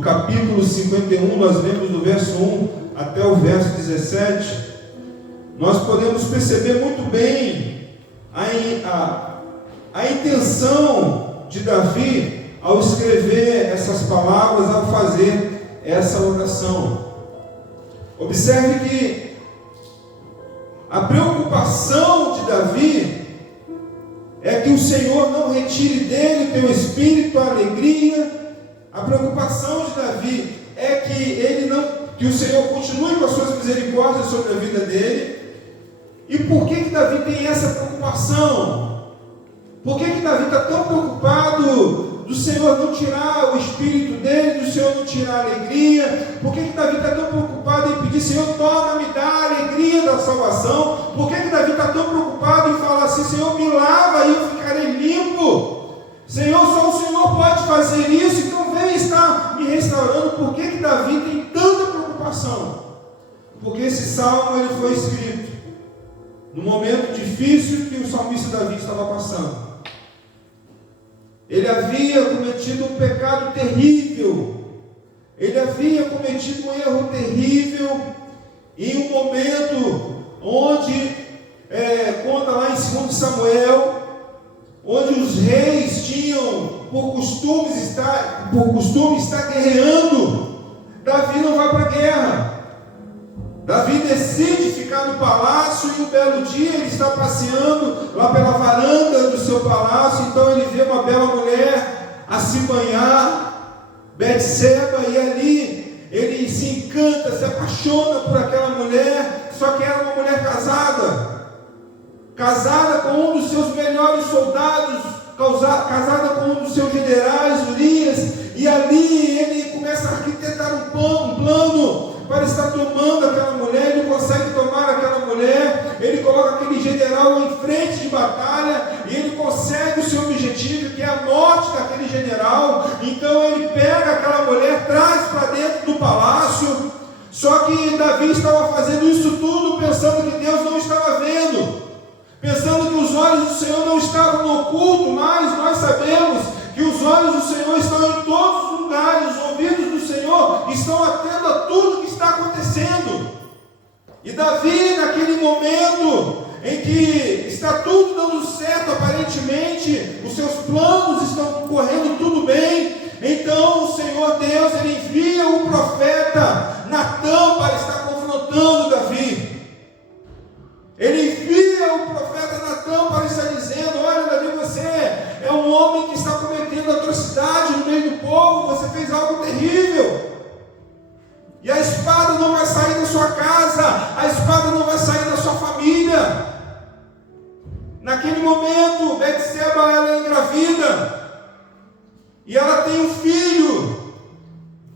no capítulo 51, nós lemos do verso 1 até o verso 17, nós podemos perceber muito bem a intenção de Davi ao escrever essas palavras, ao fazer essa oração. Observe que a preocupação de Davi é que o Senhor não retire dele o teu espírito, a alegria. A preocupação de Davi é que o Senhor continue com as suas misericórdias sobre a vida dele. E por que Davi tem essa preocupação? Por que Davi está tão preocupado do Senhor não tirar o espírito dele, do Senhor não tirar a alegria? Por que Davi está tão preocupado em pedir, Senhor, torna-me da alegria da salvação? Por que Davi está tão preocupado em falar assim, Senhor, me lava e eu ficarei limpo? Senhor, só o Senhor pode fazer isso, então vem estar me restaurando. Por que Davi tem tanta preocupação? Porque esse salmo ele foi escrito no momento difícil que o salmista Davi estava passando. Ele havia cometido um pecado terrível, ele havia cometido um erro terrível, em um momento onde, conta lá em 2 Samuel, onde os reis tinham por costume estar guerreando. Davi não vai para a guerra. Davi decide ficar no palácio e um belo dia ele está passeando lá pela varanda do seu palácio. Então ele vê uma bela mulher a se banhar, Betseba, e ali ele se encanta, se apaixona por aquela mulher. Só que era uma mulher casada com um dos seus melhores soldados, casada com um dos seus generais, Urias. E ali ele começa a arquitetar um plano para estar tomando aquela mulher. Ele consegue tomar aquela mulher, ele coloca aquele general em frente de batalha, e ele consegue o seu objetivo, que é a morte daquele general. Então ele pega aquela mulher, traz para dentro do palácio. Só que Davi estava fazendo isso tudo pensando que Deus não estava vendo, pensando que os olhos do Senhor não estavam no oculto, mas nós sabemos que os olhos do Senhor estão em todos os lugares, os ouvidos do Senhor estão atentos a tudo que está acontecendo. E Davi, naquele momento em que está tudo dando certo, aparentemente, os seus planos estão correndo tudo bem, então o Senhor Deus, ele envia o profeta Natã para estar confrontando Davi. Ele envia o profeta Natã para estar dizendo: olha, Davi, você é um homem que está cometendo atrocidade no meio do povo, você fez algo terrível, e a espada não vai sair da sua casa, a espada não vai sair da sua família. Naquele momento, Betseba, ela é engravida, e ela tem um filho,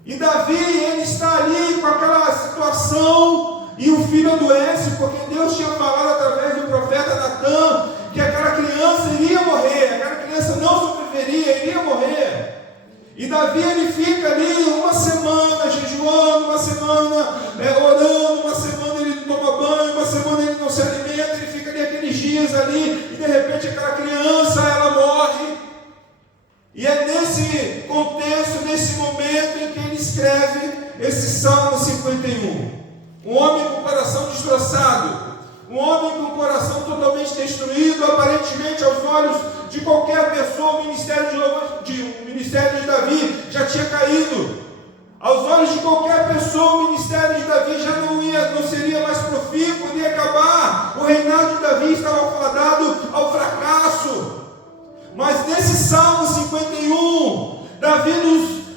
e Davi, ele está ali com aquela situação, e o filho adoece, porque Deus tinha falado através do profeta Natã que aquela criança iria morrer, aquela criança não sobreviveria, iria morrer. E Davi, ele fica ali uma semana jejuando, uma semana orando, uma semana ele não toma banho, uma semana ele não se alimenta, ele fica ali aqueles dias ali, e de repente aquela criança, ela morre. E é nesse contexto, nesse momento em que ele escreve esse Salmo 51. Um homem com o coração destroçado, um homem com o coração totalmente destruído, aparentemente aos olhos de qualquer pessoa, o ministério de Davi já tinha caído. Aos olhos de qualquer pessoa, o ministério de Davi já não seria mais profícuo, iria acabar. O reinado de Davi estava fadado ao fracasso. Mas nesse Salmo 51, Davi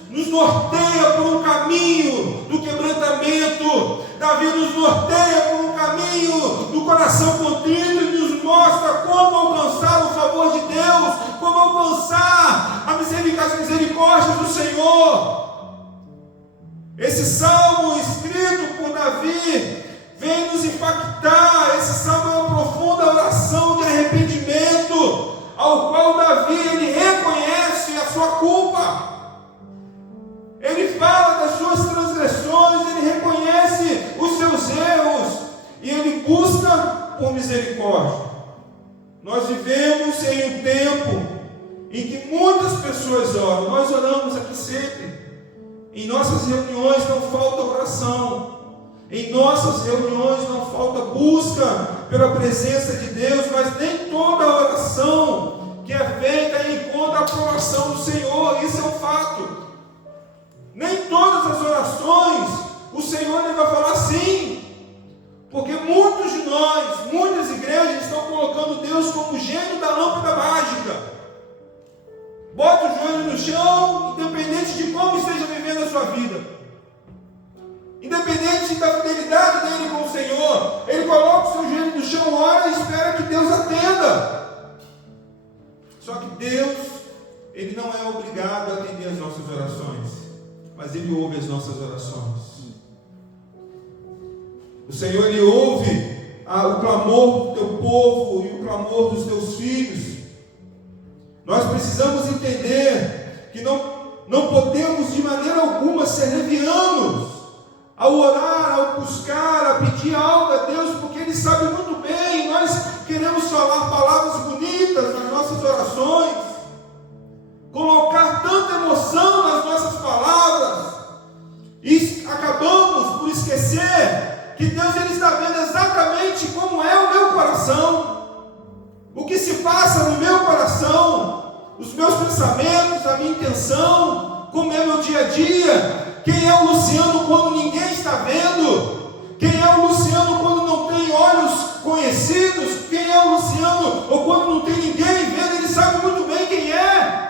nos norteia por um caminho do quebrantamento. Davi nos norteia por um caminho do coração contrito e nos mostra como alcançar o favor de Deus, como alcançar as misericórdias do Senhor. Esse salmo escrito por Davi vem nos impactar. Esse salmo é uma profunda oração de arrependimento, ao qual Davi, ele reconhece a sua culpa. Ele fala das suas transgressões, ele reconhece os seus erros e ele busca por misericórdia. Nós vivemos em um tempo em que muitas pessoas oram, nós oramos aqui sempre, Em nossas reuniões não falta oração. Em nossas reuniões não falta busca pela presença de Deus, mas nem toda oração que é feita encontra a aprovação do Senhor. Isso é um fato. Nem todas as orações o Senhor ele vai falar sim. Porque muitos de nós, muitas igrejas estão colocando Deus como gênio da lâmpada mágica. Bota o joelho no chão, independente de como esteja vivendo a sua vida. Independente da fidelidade dele com o Senhor, ele coloca o seu joelho no chão, ora e espera que Deus atenda. Só que Deus, ele não é obrigado a atender as nossas orações, mas ele ouve as nossas orações. O Senhor, ele ouve o clamor do teu povo e o clamor dos teus filhos. Nós precisamos entender que não podemos de maneira alguma ser levianos ao orar, ao buscar, a pedir algo a Deus, porque Ele sabe muito bem. Nós queremos falar palavras bonitas nas nossas orações, colocar tanta emoção nas nossas palavras, e acabamos por esquecer que Deus ele está vendo exatamente como é o meu coração, o que se passa no meu coração, os meus pensamentos, a minha intenção, como é meu dia a dia. Quem é o Luciano quando ninguém está vendo? Quem é o Luciano quando não tem olhos conhecidos? Quem é o Luciano ou quando não tem ninguém vendo? Ele sabe muito bem quem é.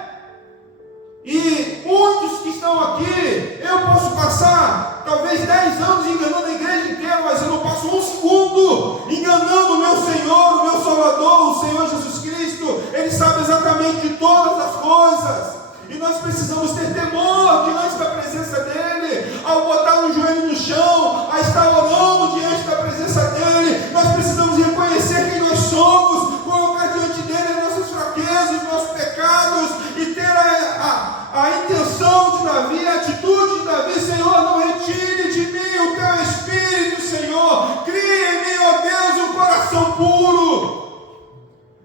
E muitos que estão aqui, eu posso passar talvez 10 anos enganando a igreja inteira, mas eu não passo um segundo enganando o meu Senhor, o meu Salvador, o Senhor Jesus Cristo. Ele sabe exatamente de todas as coisas. E nós precisamos ter temor diante da presença dEle, ao botar o joelho no chão, a estar orando diante da presença dEle. Nós precisamos reconhecer quem nós somos, colocar diante dEle as nossas fraquezas, os nossos pecados, e ter a intenção de Davi, a atitude de Davi: Senhor, não retire de mim o teu Espírito, Senhor, cria em mim, ó Deus, um coração puro.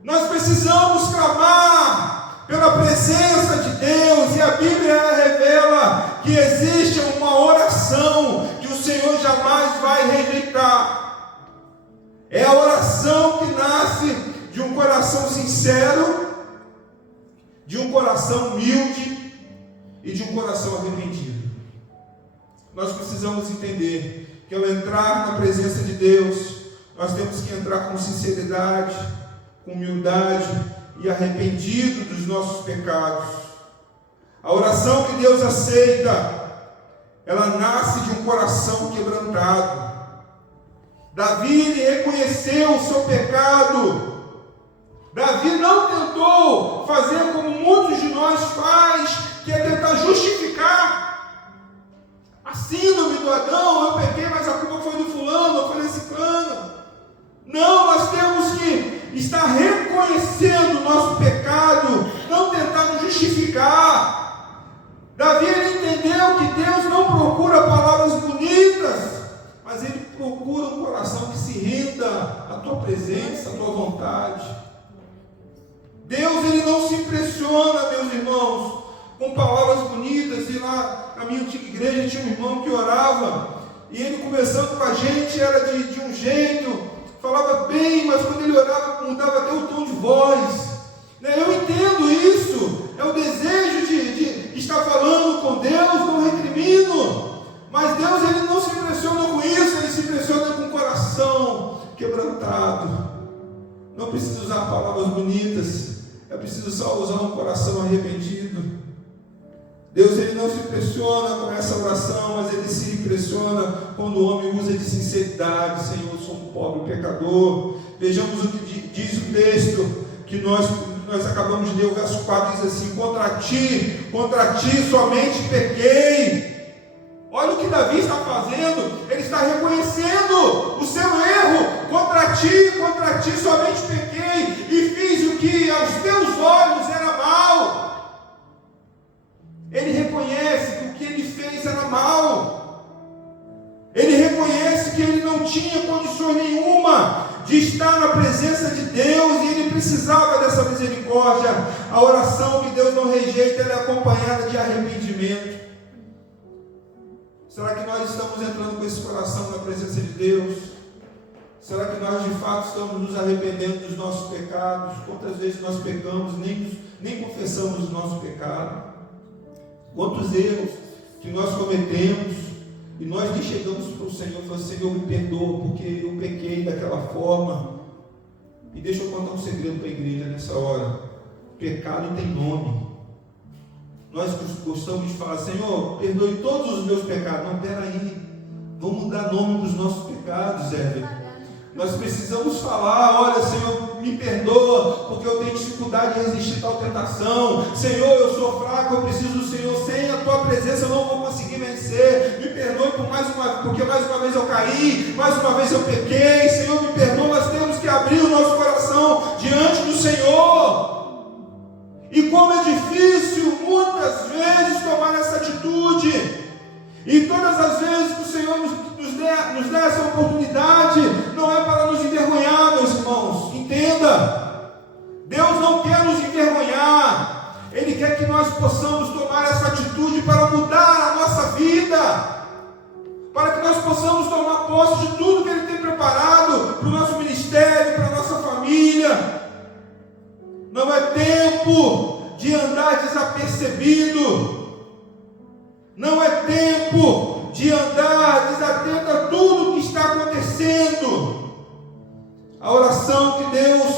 Nós precisamos clamar pela presença de Deus, e a Bíblia ela revela que existe uma oração que o Senhor jamais vai rejeitar. É a oração que nasce de um coração sincero, de um coração humilde e de um coração arrependido. Nós precisamos entender que ao entrar na presença de Deus, nós temos que entrar com sinceridade, com humildade e arrependido dos nossos pecados. A oração que Deus aceita, ela nasce de um coração quebrantado. Davi ele reconheceu o seu pecado. Davi não tentou fazer como muitos de nós faz, que é tentar justificar. A síndrome do Adão: eu pequei, mas a culpa foi do fulano, foi desse ciclano. Não, nós temos que estar reconhecendo o nosso pecado, não tentar nos justificar. Davi ele entendeu que Deus não procura palavras bonitas, mas Ele procura um coração que se renda à tua presença, à tua vontade. Deus ele não se impressiona, meus irmãos, com palavras bonitas. E lá na minha antiga igreja tinha um irmão que orava, e ele conversando com a gente era de um jeito, falava bem, mas quando ele orava mudava até o tom de voz. Eu entendo isso, é o desejo de estar falando com Deus, não recrimino, mas Deus ele não se impressiona com isso, Ele se impressiona com o coração quebrantado. Não precisa usar palavras bonitas, é preciso só usar um coração arrependido. Deus ele não se impressiona com essa oração, mas Ele se impressiona quando o homem usa de sinceridade: Senhor, eu sou um pobre pecador. Vejamos o que diz o texto que nós acabamos de ler, o verso 4 diz assim: contra ti somente pequei. Olha o que Davi está fazendo, ele está reconhecendo o seu erro. Contra ti somente pequei, e fiz o que aos teus olhos era mal. Ele reconhece que o que ele fez era mal. Ele reconhece que ele não tinha condições nenhuma de estar na presença de Deus, e ele precisava dessa misericórdia. A oração que Deus não rejeita, ela é acompanhada de arrependimento. Será que nós estamos entrando com esse coração na presença de Deus? Será que nós de fato estamos nos arrependendo dos nossos pecados? Quantas vezes nós pecamos, nem confessamos o nosso pecado? Quantos erros que nós cometemos e nós nem chegamos para o Senhor e falamos: Senhor, me perdoa porque eu pequei daquela forma. E deixa eu contar um segredo para a igreja nessa hora: pecado tem nome. Nós gostamos de falar: Senhor, perdoe todos os meus pecados. Não, peraí, vamos dar nome para os nossos pecados, Éver. Nós precisamos falar: olha, Senhor, me perdoa, porque eu tenho dificuldade de resistir tal tentação. Senhor, eu sou fraco, eu preciso do Senhor. Sem a tua presença eu não vou conseguir vencer. Me perdoe porque mais uma vez eu caí, mais uma vez eu pequei. Senhor, me perdoa. Nós temos que abrir o nosso coração diante do Senhor. E como é difícil muitas vezes tomar essa atitude. E todas as vezes que o Senhor nos dá essa oportunidade, não é para nos envergonhar, meus irmãos. Entenda, Deus não quer nos envergonhar. Ele quer que nós possamos tomar essa atitude para mudar a nossa vida, para que nós possamos tomar posse de tudo que Ele tem preparado para o nosso ministério, para a nossa família. Não é tempo de andar desapercebido. Não é tempo de andar desatento a tudo que está acontecendo. A oração que Deus,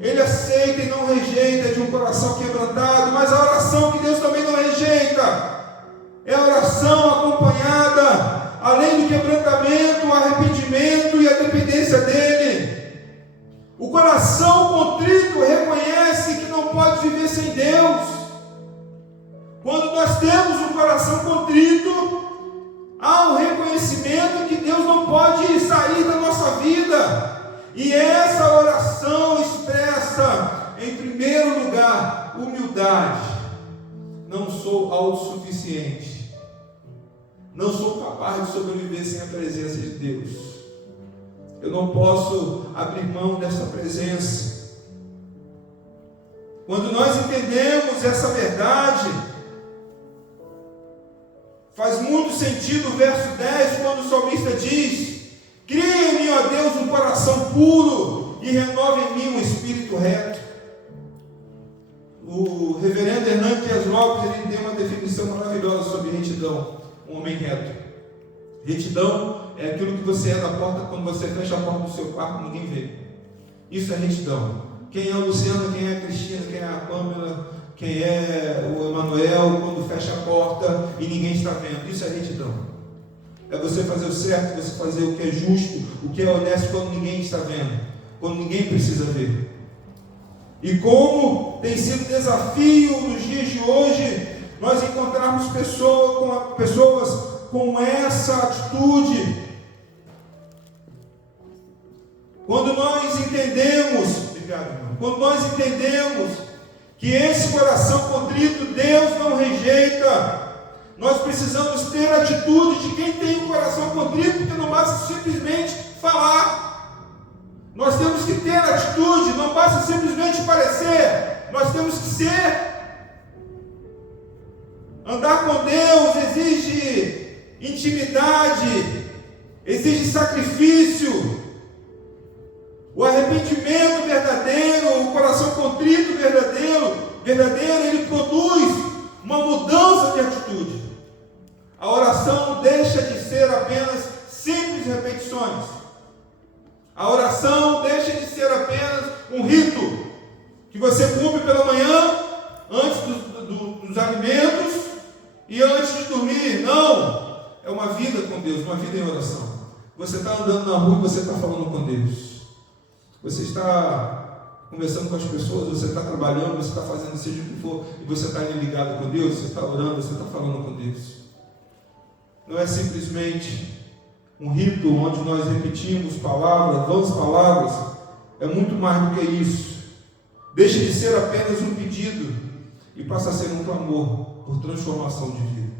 Ele aceita e não rejeita é de um coração quebrantado, mas a oração que Deus também não rejeita é a oração acompanhada, além do quebrantamento, o arrependimento e a dependência dEle. O coração contrito reconhece que não pode viver sem Deus. Quando nós temos um coração contrito, há um reconhecimento que Deus não pode sair da nossa vida. E essa oração expressa, em primeiro lugar, humildade. Não sou autossuficiente. Não sou capaz de sobreviver sem a presença de Deus. Eu não posso abrir mão dessa presença. Quando nós entendemos essa verdade, faz muito sentido o verso 10, quando o salmista diz: cria em mim, ó Deus, um coração puro e renova em mim um espírito reto. O reverendo Hernán Dias Lopes, ele tem uma definição maravilhosa sobre retidão, um homem reto. Retidão é aquilo que você é na porta, quando você fecha a porta do seu quarto, ninguém vê. Isso é retidão. Quem é o Luciano, quem é a Cristina, quem é a Pâmela, quem é o Emanuel, quando fecha a porta e ninguém está vendo. Isso é retidão. É você fazer o certo, você fazer o que é justo, o que é honesto quando ninguém está vendo, quando ninguém precisa ver. E como tem sido desafio nos dias de hoje, nós encontrarmos pessoas com essa atitude. Quando nós entendemos, obrigado, irmão, quando nós entendemos que esse coração contrito Deus não rejeita, nós precisamos ter a atitude de quem tem um coração contrito, porque não basta simplesmente falar. Nós temos que ter atitude, não basta simplesmente parecer, nós temos que ser. Andar com Deus exige intimidade, exige sacrifício. O arrependimento verdadeiro, o coração contrito verdadeiro, ele produz uma mudança de atitude. A oração deixa de ser apenas simples repetições. A oração deixa de ser apenas um rito que você cumpre pela manhã, antes dos alimentos e antes de dormir. Não, é uma vida com Deus, uma vida em oração. Você está andando na rua e você está falando com Deus. Você está conversando com as pessoas, você está trabalhando, você está fazendo seja o que for, e você está ali ligado com Deus, você está orando, você está falando com Deus. Não é simplesmente um rito onde nós repetimos palavras, vãs palavras. É muito mais do que isso. Deixa de ser apenas um pedido e passa a ser um clamor por transformação de vida.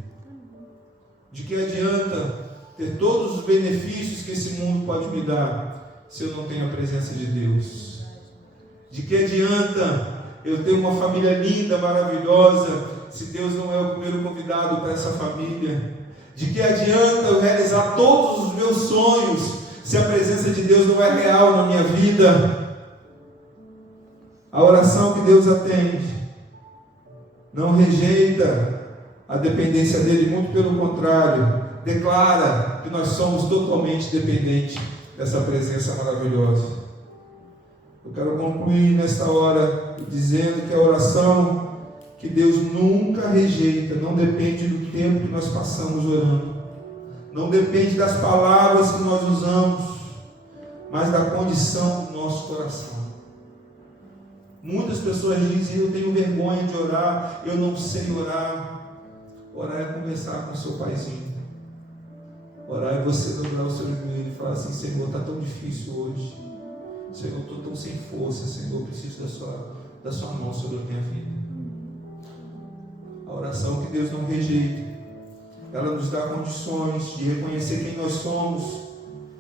De que adianta ter todos os benefícios que esse mundo pode me dar se eu não tenho a presença de Deus? De que adianta eu ter uma família linda, maravilhosa, se Deus não é o primeiro convidado para essa família? De que adianta eu realizar todos os meus sonhos se a presença de Deus não é real na minha vida? A oração que Deus atende não rejeita a dependência dele, muito pelo contrário, declara que nós somos totalmente dependentes dessa presença maravilhosa. Eu quero concluir nesta hora dizendo que a oração que Deus nunca rejeita não depende do tempo que nós passamos orando, não depende das palavras que nós usamos, mas da condição do nosso coração. Muitas pessoas dizem: eu tenho vergonha de orar, eu não sei orar. Orar é conversar com o seu paizinho. Orar é você dobrar o seu joelho e falar assim: Senhor, está tão difícil hoje. Senhor, estou tão sem força. Senhor, eu preciso da sua mão sobre a minha vida. A oração que Deus não rejeita, ela nos dá condições de reconhecer quem nós somos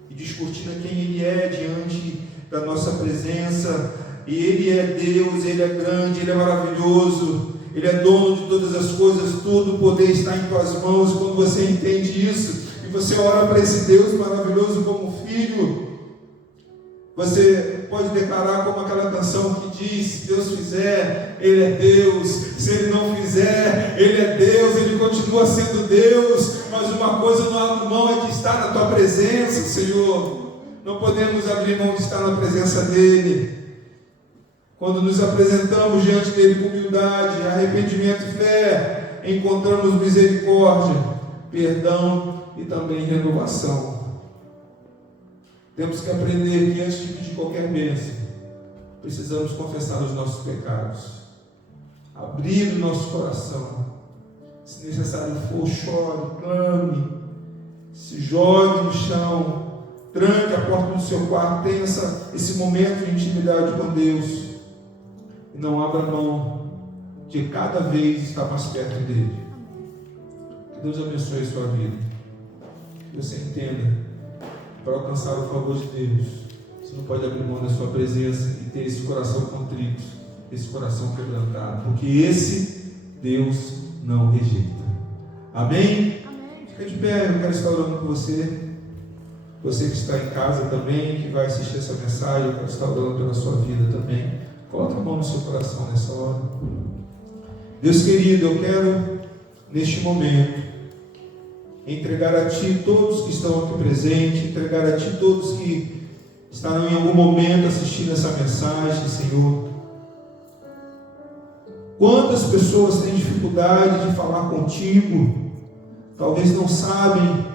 e descortina quem Ele é diante da nossa presença. E Ele é Deus, Ele é grande, Ele é maravilhoso, Ele é dono de todas as coisas, todo o poder está em tuas mãos. Quando você entende isso e você ora para esse Deus maravilhoso como filho, você pode declarar como aquela canção que diz: se Deus fizer, Ele é Deus, se Ele não fizer, Ele é Deus, Ele continua sendo Deus, mas uma coisa não abre mão é de estar na Tua presença, Senhor. Não podemos abrir mão de estar na presença dEle. Quando nos apresentamos diante dEle com humildade, arrependimento e fé, encontramos misericórdia, perdão e também renovação. Temos que aprender que antes de pedir qualquer bênção, precisamos confessar os nossos pecados, abrir o nosso coração. Se necessário for, chore, clame, se jogue no chão, tranque a porta do seu quarto, tenha esse momento de intimidade com Deus. E não abra mão de cada vez estar mais perto dEle. Que Deus abençoe a sua vida. Que você entenda, para alcançar o favor de Deus, você não pode abrir mão da sua presença e ter esse coração contrito, esse coração quebrantado, porque esse Deus não rejeita. Amém? Amém. Fica de pé, eu quero estar orando por você. Você que está em casa também, que vai assistir essa mensagem, eu quero estar orando pela sua vida também. Coloque a mão no seu coração nessa hora. Deus querido, eu quero neste momento entregar a Ti todos que estão aqui presentes, entregar a Ti todos que estarão em algum momento assistindo essa mensagem, Senhor. Quantas pessoas têm dificuldade de falar contigo, talvez não sabem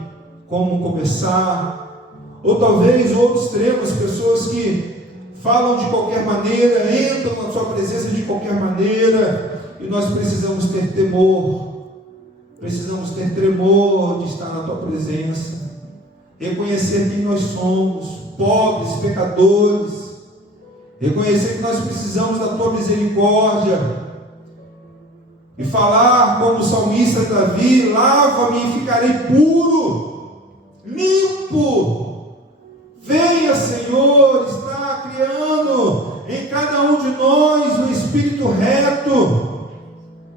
como começar, ou talvez outros extremos, pessoas que falam de qualquer maneira, entram na Sua presença de qualquer maneira, e nós precisamos ter temor, precisamos ter tremor de estar na Tua presença, reconhecer quem nós somos, pobres, pecadores, reconhecer que nós precisamos da Tua misericórdia, e falar como o salmista Davi: lava-me e ficarei puro, limpo. Venha, Senhor, está criando em cada um de nós um espírito reto.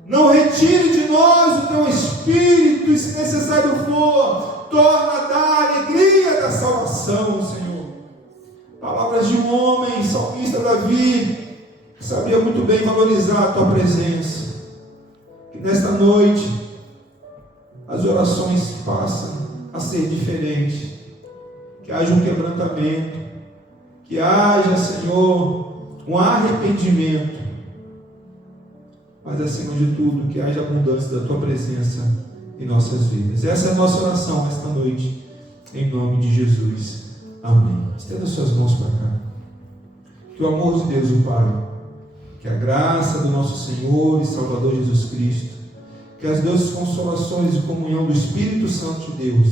Não retire de nós o Teu espírito, e se necessário for, torna a dar a alegria da salvação, Senhor. Palavras de um homem, salmista Davi, que sabia muito bem valorizar a Tua presença. Que nesta noite as orações passem a ser diferentes, que haja um quebrantamento, que haja, Senhor, um arrependimento, mas acima de tudo, que haja abundância da Tua presença em nossas vidas. Essa é a nossa oração esta noite, em nome de Jesus. Amém. Estenda suas mãos para cá. Que o amor de Deus, o Pai, que a graça do nosso Senhor e Salvador Jesus Cristo, que as doces consolações e comunhão do Espírito Santo de Deus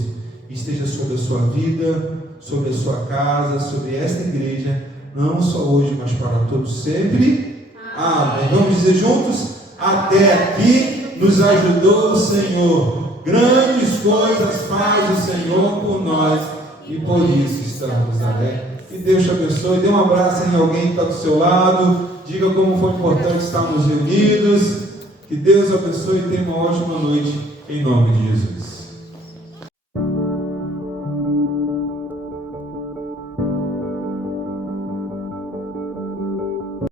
esteja sobre a sua vida, sobre a sua casa, sobre esta igreja, não só hoje, mas para todos sempre. Amém. Vamos dizer juntos: até aqui nos ajudou o Senhor, grandes coisas faz o Senhor por nós, e por isso estamos alegres. Que Deus te abençoe. Dê um abraço em alguém que está do seu lado, diga como foi importante estarmos reunidos. Que Deus abençoe e tenha uma ótima noite, em nome de Jesus.